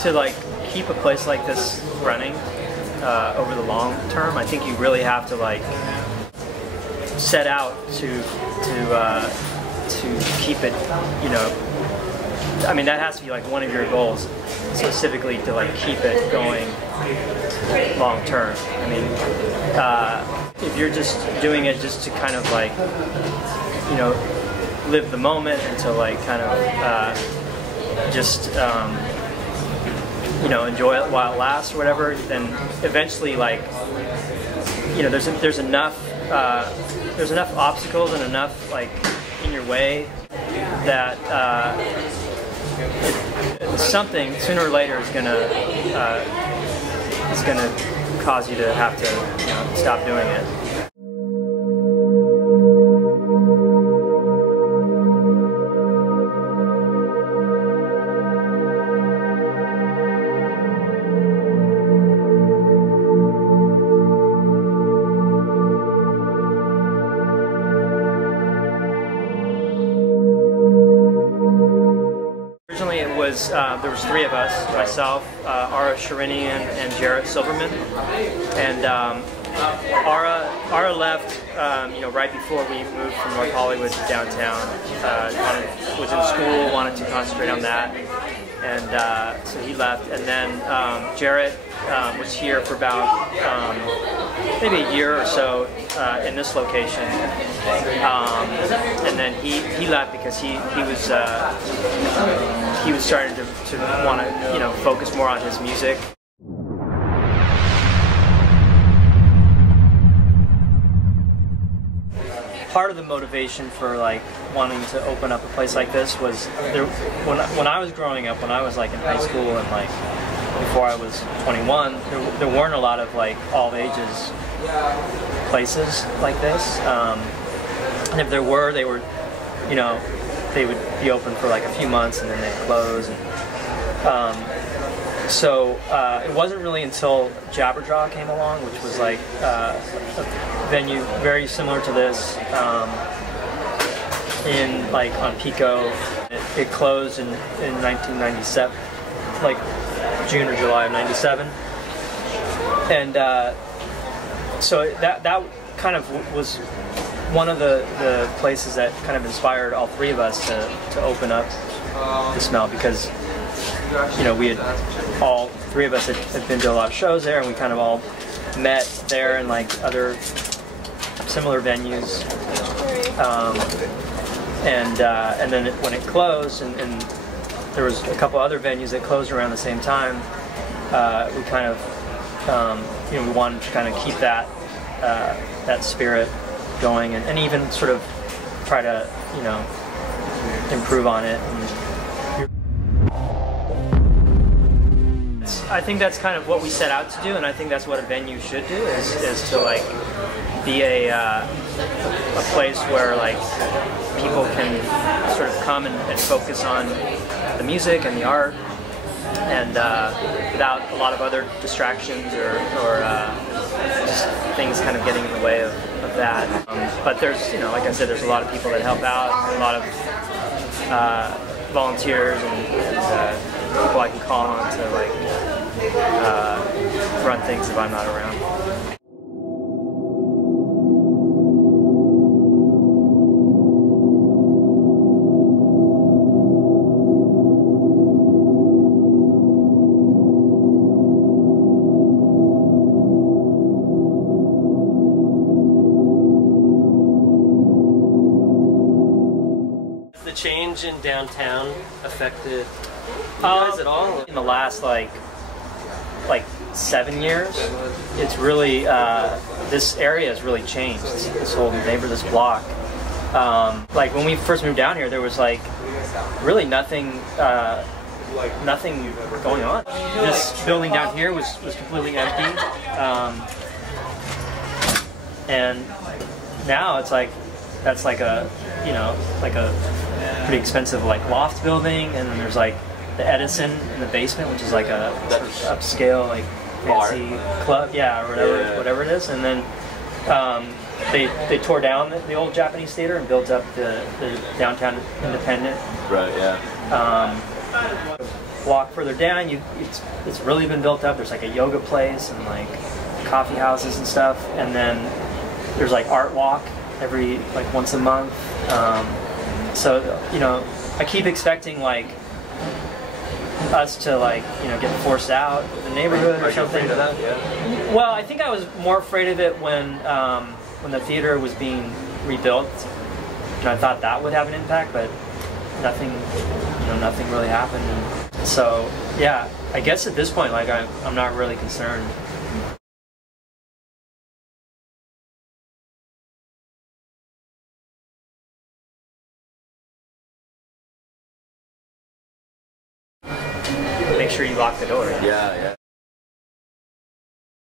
To like keep a place like this running over the long term, I think you really have to like set out to keep it, you know. I mean, that has to be like one of your goals, specifically to like keep it going long term. I mean, if you're just doing it just to kind of like, you know, live the moment and to like kind of just you know, enjoy it while it lasts or whatever, then eventually, like, you know, there's enough obstacles and enough like in your way that something sooner or later is gonna cause you to have to, you know, stop doing it. There was three of us, myself, Ara Sharinian, and Jarrett Silverman. And Ara left, you know, right before we moved from North Hollywood to downtown. Was in school, wanted to concentrate on that, and so he left. And then Jarrett was here for about maybe a year or so in this location, and then he left because he was starting to want to, you know, focus more on his music. Part of the motivation for like wanting to open up a place like this was when I was growing up, when I was like in high school and like before I was 21, there weren't a lot of like all ages places like this, and if there were, they were, you know, they would be open for like a few months and then they'd close. And, so it wasn't really until Jabberjaw came along, which was like a venue very similar to this, in like on Pico. It closed in 1997, like June or July of '97, and so that kind of was one of the places that kind of inspired all three of us to open up the Smell, because, you know, we had, all three of us had been to a lot of shows there, and we kind of all met there in like other similar venues, and then when it closed, and there was a couple other venues that closed around the same time, we kind of, you know, we wanted to kind of keep that spirit going, and even sort of try to, you know, improve on it. I think that's kind of what we set out to do, and I think that's what a venue should do, is to like be a place where like people can sort of come and focus on the music and the art, and without a lot of other distractions or just things kind of getting in the way of that. But there's, you know, like I said, there's a lot of people that help out, a lot of volunteers and people I can call on to like run things if I'm not around. The change in downtown affected you guys at all? In the last like 7 years, it's really this area has really changed. This whole neighborhood, this block. Like when we first moved down here, there was like really nothing going on. This building down here was completely empty, and now it's like that's like a, you know, like a pretty expensive like loft building, and then there's like the Edison in the basement, which is like a sort of upscale like fancy club, yeah, or whatever it is. And then they tore down the old Japanese theater and built up the downtown Independent. Right. Yeah. Block further down, it's really been built up. There's like a yoga place and like coffee houses and stuff, and then there's like art walk every like once a month. So you know, I keep expecting like us to like, you know, get forced out of the neighborhood or something. Are you afraid of that? Yeah. Well, I think I was more afraid of it when the theater was being rebuilt, and I thought that would have an impact, but nothing really happened. And so yeah, I guess at this point, like I'm not really concerned. Make sure you lock the door. Yeah.